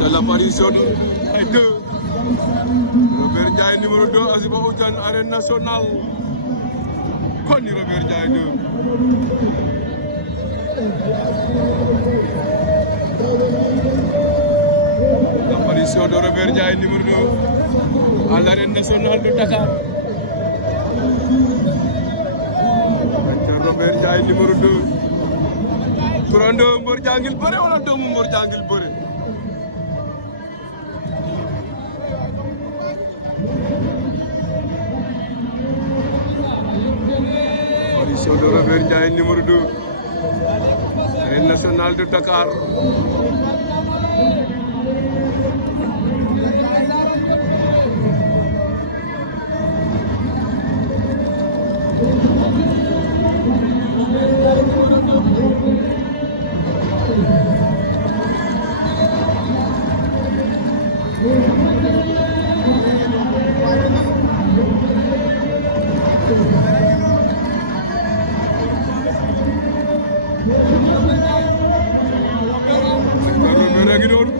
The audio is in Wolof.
C'est l'apparition de Robert Ndiaye numéro 2 Aziba Oudiane arène nationale kon ni Robert Ndiaye 2 l'apparition de Robert Ndiaye numéro 2 à l'arène nationale de Dakar. Robert Ndiaye numéro 2 turandoo mbër jàngil bëre wala doomu mbër jàngil bëre. Apparition de Robert Ndiaye numéro 2 arène nationale de Dakar. Robert a ngi noonu